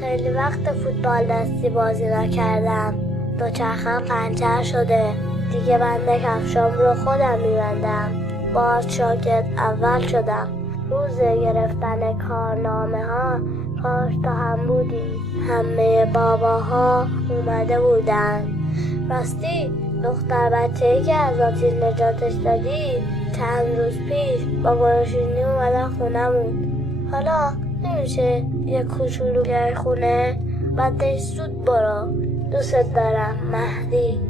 خیلی وقت فوتبال دستی بازی نکردم. دوچرخه‌ام پنچر شده. دیگه بند کفشام رو خودم میبندم. باز شاگرد اول شدم. روز گرفتن کارنامه ها کاش تا هم بودی. همه باباها اومده بودن. راستی دختر بچه‌ای که از آتیش نجاتش دادی چند روز پیش با گروشینی اومدن خونمون. حالا نمیشه یه کوچولو بیای خونه؟ بعدش زود برو. دوست دارم مهدی.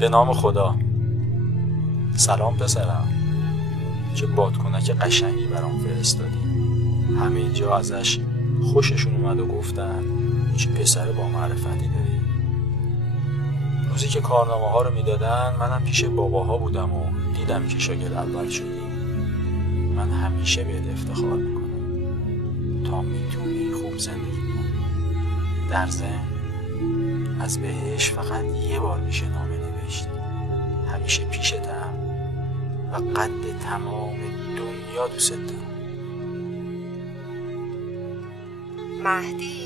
به نام خدا. سلام پسرم، چه بادکنک قشنگی برام فرستادی. همه جا ازش خوششون اومد و گفتن چه پسر با معرفتی داری. روزی که کارنامه ها رو میدادن منم پیش باباها بودم و دیدم که شاگرد اول شدی. من همیشه بهت افتخار میکنم تا میتونی خوب زندگی کنی. در ضمن از بهش فقط یه بار میشه نامه نوشت. همیشه پیشتم و قد تمام دنیا دوست دارم. مهدی،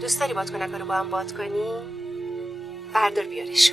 دوست داری بادکنک رو با هم باد کنی؟ بردار بیارش.